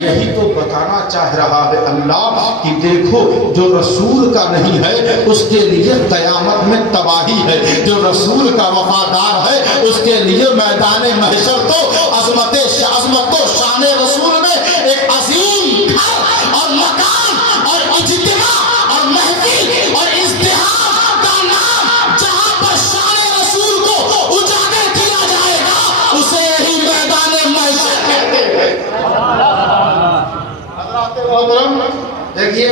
یہی تو بتانا چاہ رہا ہے اللہ کہ دیکھو جو رسول کا نہیں ہے اس کے لیے قیامت میں تباہی ہے، جو رسول کا وفادار ہے اس کے لیے میدان محشر تو عظمت و شان رسول میں ایک عظیم گھر اور مکان اور اجتماع اور محفل اور ازدحام کا نام جہاں پر شان رسول کو اجاگر کیا جائے گا اسے ہی میدان محشر کہتے ہیں۔ محترم دیکھیے،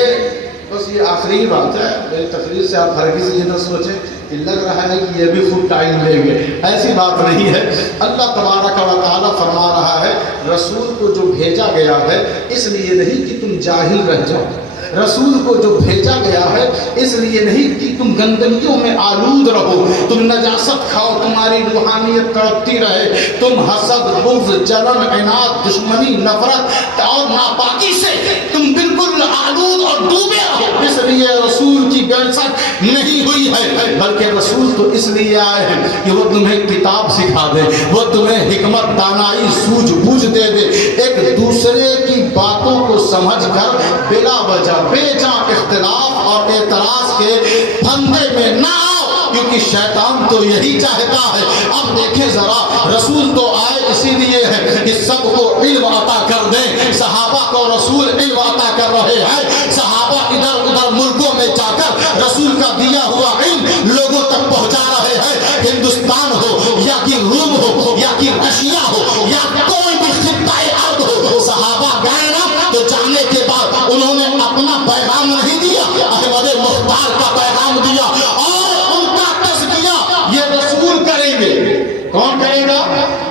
بس یہ آخری بات ہے میری تقریر سے، آپ ہرگز یہ نہ سوچیں کہ لگ رہا ہے کہ یہ بھی خود ٹائم لیں گے، ایسی بات نہیں ہے۔ اللہ تبارک و تعالیٰ فرما رہا ہے رسول کو جو بھیجا گیا ہے اس لیے نہیں کہ تم جاہل رہ جاؤ، رسول کو جو بھیجا گیا ہے اس لیے نہیں کہ تم گندگیوں میں آلود رہو، تم نجاست کھاؤ، تمہاری روحانیت تڑپتی رہے، تم حسد، بغض، جلن، عناد، دشمنی، نفرت اور ناپاکی سے تم بالکل آلود اور ڈوبے رہو، اس لیے رسول کی بعثت نہیں ہوئی ہے، بلکہ رسول تو اس لیے آئے ہیں کہ وہ تمہیں کتاب سکھا دے، وہ تمہیں حکمت، دانائی، سوجھ بوجھ دے دے، ایک دوسرے کی باتوں کو سمجھ کر بلا وجہ بے جا اختلاف اور اعتراض کے پھندے میں نہ آؤ، کیونکہ شیطان تو یہی چاہتا ہے۔ اب دیکھیں ذرا، رسول تو آئے اسی لیے ہے کہ سب کو علم عطا کر دیں، صحابہ کو رسول علم عطا کر رہے ہیں، صحابہ ادھر ادھر ملکوں میں جا کر رسول کا دیا ہوا علم لوگوں تک پہنچا رہے ہیں، ہندوستان ہو یا کہ روم ہو یا کہ رشیا ہو یا کوئی بھی خطہ ارض ہو، صحابہ گئے نا تو جانے کے بعد انہوں نے اپنا پیغام نہیں دیا، احمد مختار کا پیغام دیا، اور ان کا تزکیہ یہ رسول کریں گے۔ کون کرے گا؟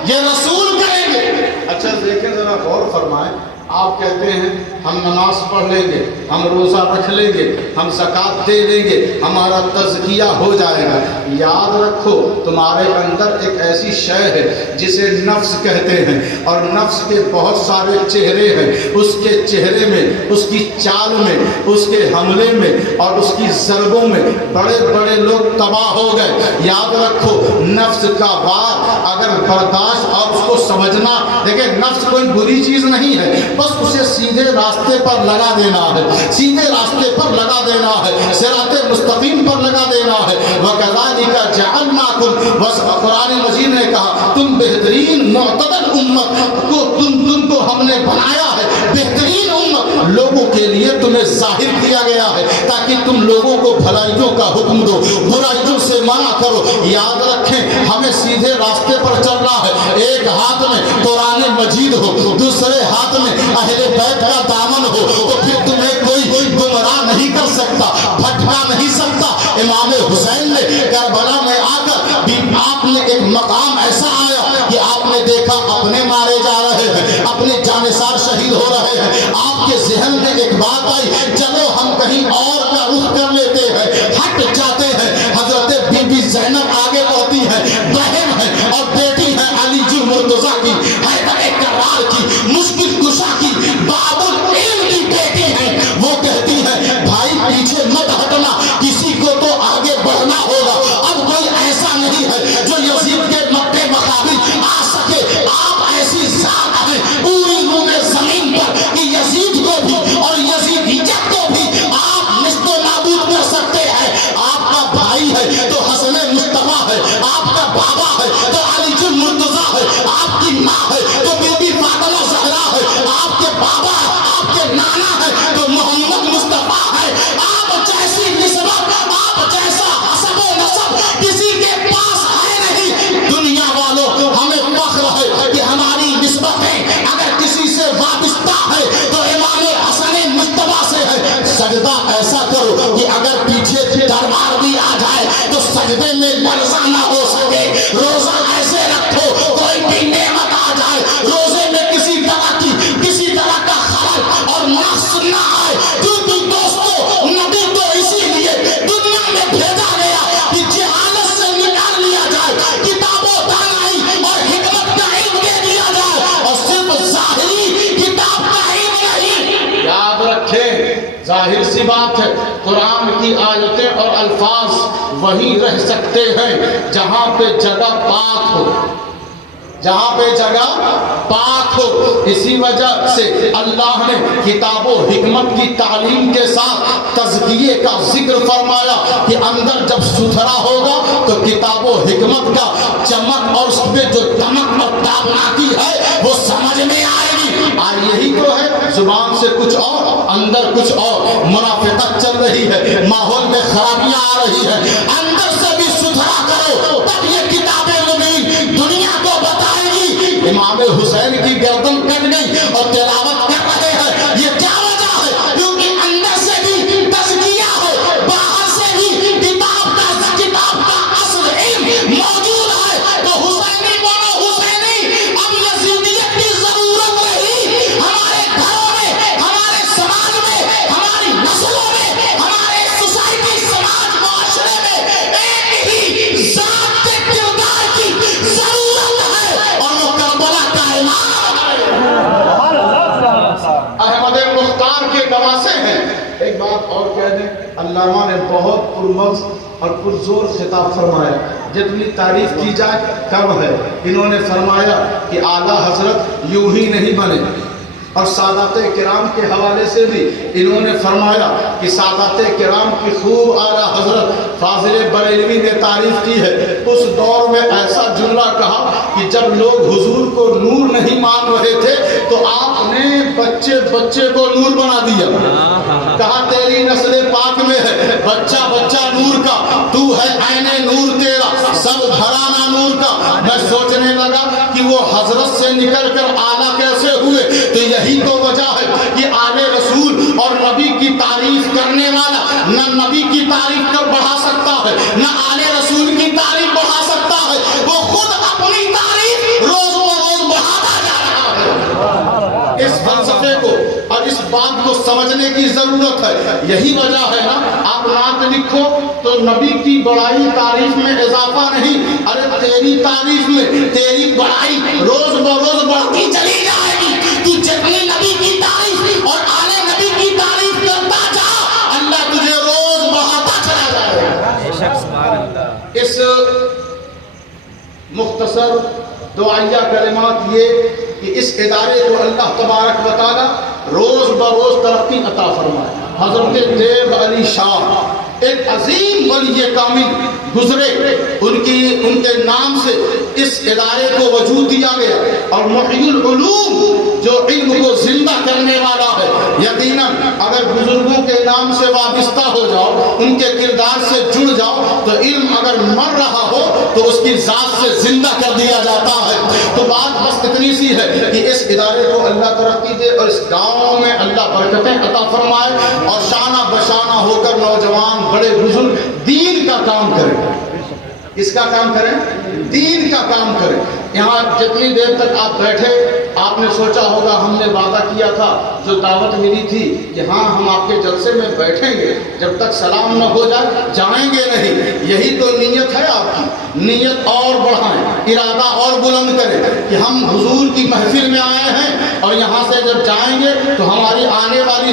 یہ رسول کریں گے۔ اچھا دیکھیں ذرا، غور فرمائیں، آپ کہتے ہیں ہم نماز پڑھ لیں گے، ہم روزہ رکھ لیں گے، ہم زکوٰۃ دے لیں گے، ہمارا تزکیہ ہو جائے گا۔ یاد رکھو تمہارے اندر ایک ایسی شے ہے جسے نفس کہتے ہیں، اور نفس کے بہت سارے چہرے ہیں، اس کے چہرے میں، اس کی چال میں، اس کے حملے میں اور اس کی ضربوں میں بڑے بڑے لوگ تباہ ہو گئے۔ یاد رکھو نفس کا وار اگر برداشت اور اس کو سمجھنا، دیکھیں نفس کوئی بری چیز نہیں ہے، بس اسے سیدھے راستے پر لگا دینا ہے، سیدھے راستے پر لگا دینا ہے، صراط مستقیم پر لگا دینا ہے۔ وَكَذَلِكَ جَعَلْنَاكُمْ، بس قرآن مجید نے کہا تم بہترین معتدل امت کو تم کو ہم نے بنایا ہے، بہترین امت لوگوں کے لیے تمہیں ظاہر کیا گیا ہے تاکہ تم لوگوں کو بھلائیوں کا حکم دو، برائیوں سے منع کرو۔ یاد رکھیں ہمیں سیدھے راستے پر چلنا ہے، ایک ہاتھ میں قرآن مجید ہو، دوسرے ہاتھ میں اہل بیت کا دامن ہو، تو پھر تمہیں کوئی گمراہ نہیں کر سکتا، بھٹکا نہیں سکتا۔ امام حسین نے کربلا میں آ کر آپ نے ایک مقام ایسا آیا کہ آپ نے دیکھا اپنے مارے جا رہے ہیں، اپنے جانثار شہید ہو رہے ہیں، آپ کے ذہن میں ایک بات آئی چلو ہم کہیں اور کا رخ کر لیتے ہیں، ہٹ جاتے ہیں۔ حضرت بی بی زینب آگے بڑھتی ہے، بہن ہے اور بیٹی ہے علی جی مرتضیٰ کی، حیدر کرار کی، مشکل کشا کی، باب العلم کی بیٹی ہے۔ وہ کہتی ہے بھائی پیچھے مت ہٹنا، کسی کو تو آگے بڑھنا ہوگا، اب کوئی ایسا نہیں ہے جو یزید کے مکے مقابل آ سکے۔ آپ ایسی ذات ہیں پوری روم زمین پر کہ یزید کو بھی اور یزیدیت کو بھی آپ نست و نابود کر سکتے ہیں۔ آپ کا بھائی ہے تو حسن مصطفیٰ ہے، آپ کا بابا ہے تو علی جی مرتضیٰ ہے، آپ کی ماں ہے تو بی بی فاطمہ زہرا ہے، آپ کے بابا آپ کے نانا ہے تو محمد مصطفیٰ ہے۔ آپ جیسی نسبت، آپ جیسا حسب و نسب کسی کے پاس ہے نہیں۔ دنیا والوں ہمیں فخر ہے کہ ہماری نسبتیں اگر کسی سے وابستہ ہے تو امام حسن مصطفیٰ سے ہے۔ سجدہ ایسا کرو کہ اگر پیچھے دربار بھی آ جائے تو سجدے میں لرزہ نہ ہو سکے۔ روزہ ایسے رکھو کوئی بھی نعمت آ جائے روزے میں کسی طرح کا خلل اور نقص نہ آئے، کیونکہ دوستو نبی تو اسی لیے دنیا میں بھیجا گیا کہ جہالت سے نکال لیا جائے، کتاب و دانائی اور حکمت کا علم دے دیا جائے، اور صرف ظاہری کتاب کا علم نہیں۔ یاد رکھیں ظاہر سی بات ہے قرآن کی آیتیں اور الفاظ وہیں رہ سکتے ہیں جہاں پہ جگہ پاک ہو۔ جہاں پہ جگہ پاک ہو. اسی وجہ سے اللہ نے کتاب و حکمت کی تعلیم کے ساتھ تزکیے کا ذکر فرمایا کہ اندر جب ستھرا ہوگا تو کتاب و حکمت کا چمک اور اس میں جو دمک اور تابناکی ہے وہ سمجھ میں آئے گی. آج یہی تو ہے, زبان سے کچھ اور اندر کچھ اور, منافقت چل رہی ہے, ماحول میں خرابیاں آ رہی ہے. اندر سے بھی ستھرا کرو تب یہ کتاب مبین دنیا کو بتائے گی. امام حسین کی گردن کٹ گئی اور تلاوت کر رہے ہیں, یہ کیا وجہ ہے؟ کیونکہ اندر سے بھی تزکیہ ہو, باہر سے بھی کتاب کا اصل علم موجود ہے. تو حسینی بولو حسینی. اب یزیدیت کی ضرورت نہیں ہمارے گھروں میں, ہمارے سماج میں, ہماری نسلوں میں, ہمارے سوسائٹی سماج معاشرے میں ایک ہی ذات کے کردار کی ضرورت ہے اور وہ کربلا کا امام احمد مختار کے نواسے ہیں. ایک بات اور کہہ دیں, علامہ نے بہت پرمغز اور پرزور خطاب فرمایا, جتنی تعریف کی جائے کم ہے. انہوں نے فرمایا کہ اعلیٰ حضرت یوں ہی نہیں بنے, اور سادات کرام کے حوالے سے بھی انہوں نے فرمایا کہ سادات کرام کی خوب اعلیٰ حضرت فاضل بریلوی نے تعریف کی ہے. اس دور میں ایسا جملہ کہا کہ جب لوگ حضور کو نور نہیں مان رہے تھے تو آپ نے بچے بچے کو نور بنا دیا. کہا تیری نسل پاک میں ہے بچہ بچہ نور کا, تو ہے عین نور تیرا, سب گھرانہ نور کا. میں سوچنے لگا کہ وہ حضرت سے نکل کر اعلیٰ کیسے ہوئے. تو یہی تو وجہ ہے کہ آل رسول اور نبی کی تعریف کرنے والا نہ نبی کی تعریف کر بڑھا سکتا ہے نہ آل رسول کی تعریف بڑھا سکتا ہے, وہ خود اپنی تعریف روز بروز بڑھاتا جا رہا ہے. اس فلسفے کو اور اس بات کو سمجھنے کی ضرورت ہے. یہی وجہ ہے نا, آپ نعت لکھو تو نبی کی بڑائی تعریف میں اضافہ نہیں, ارے تیری تعریف میں تیری بڑائی روز بروز بڑھتی چلی جائے گی. تو جتنی نبی کی تعریف اور آل نبی کی تعریف کرتا جا, اللہ تجھے روز بڑھاتا چلا جائے گا. اس مختصر دعائیہ کلمات یہ کہ اس ادارے کو اللہ تبارک و تعالی روز بروز ترقی عطا فرمائے. حضرت دیو علی شاہ ایک عظیم ولی کامل گزرے, ان کے نام سے اس ادارے کو وجود دیا گیا. اور محی العلوم جو علم کو زندہ کرنے والا ہے, یقیناً اگر بزرگوں کے نام سے وابستہ ہو جاؤ, ان کے کردار سے جڑ جاؤ, تو علم اگر مر رہا ہو تو اس کی ذات سے زندہ کر دیا جاتا ہے. تو بات بس اتنی سی ہے کہ اس ادارے کو اللہ ترقی دے اور اس گاؤں میں اللہ برکتیں عطا فرمائے, اور شانہ بشانہ ہو کر نوجوان بڑے بزرگ دین کا کام کریں. کس کا کام کریں؟ دین کا کام کریں. یہاں جتنی دیر تک آپ بیٹھے آپ نے سوچا ہوگا ہم نے وعدہ کیا تھا, جو دعوت ملی تھی کہ ہاں ہم آپ کے جلسے میں بیٹھیں گے, جب تک سلام نہ ہو جائے جائیں گے نہیں. یہی تو نیت ہے آپ کی. نیت اور بڑھائیں, ارادہ اور بلند کریں کہ ہم حضور کی محفل میں آئے ہیں, اور یہاں سے جب جائیں گے تو ہماری آنے والی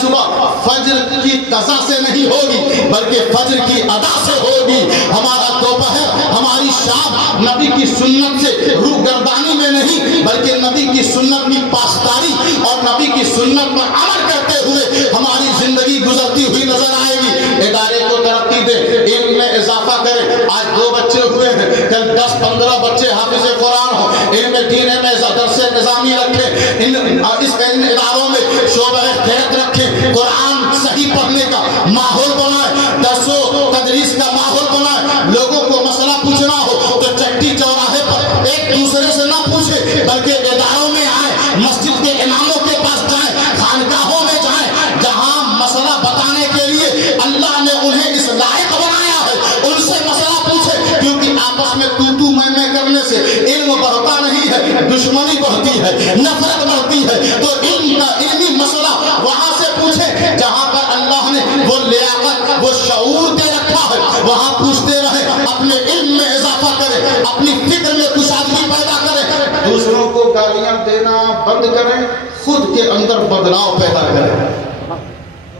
صبح فجر کی قضا سے نہیں ہوگی بلکہ فجر کی ادا سے ہوگی. ہمارا دوپہر, ہماری شام نبی کی سنت سے روح گردانی میں نہیں بلکہ نبی کی سنت کی پاسداری اور نبی کی سنت پر عمل کرتے ہوئے ہماری زندگی گزرتی ہوئی نظر آئے گی. ادارے کو ترقی دے, علم میں اضافہ کرے. آج 2 بچے ہوئے ہیں, کل 10-15 بچے حافظ قرآن ہو, علم دین میں درس نظامی رکھیں, اس علم اداروں میں شعبہ خیرت رکھیں, قرآن صحیح پڑھنے کا ماحول بنائیں, درس و تدریس کا ماحول بنائیں. لوگوں کو مسئلہ پوچھنا ہو تو چٹی چوراہے پر ایک دوسرے سے نہ پوچھے بلکہ اداروں میں آئیں, مسجد کے اماموں کے پاس جائیں, خانقاہوں میں جائیں, جہاں مسئلہ بتانے کے لیے اللہ نے انہیں اس لائق بنایا ہے ان سے مسئلہ پوچھے. کیونکہ آپس میں تو میں کرنے سے علم بڑھتا نہیں ہے, دشمنی بڑھتی ہے, نفرت بڑھتی ہے. تو علم کا علمی مسئلہ وہاں سے پوچھے جہاں پر اللہ نے وہ لیاقت, وہ شعور دے رکھا ہے, وہاں پوچھتے رہے. اپنے علم میں اضافہ کرے, اپنی فکر میں کشادگی پیدا کرے. دوسروں کو گالیاں دینا بند کریں, خود کے اندر بدلاؤ پیدا کریں.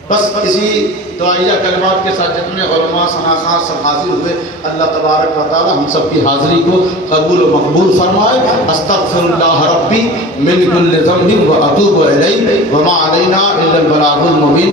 بس اسی دعائیہ کلمات کے ساتھ جتنے علماء شناخان سب حاضر ہوئے، اللہ تبارک و تعالی ہم سب کی حاضری کو قبول و مقبول فرمائے۔ استغفر اللہ ربی من کل ذنب و اتوب الیہ وما علینا الا البلاغ المبین۔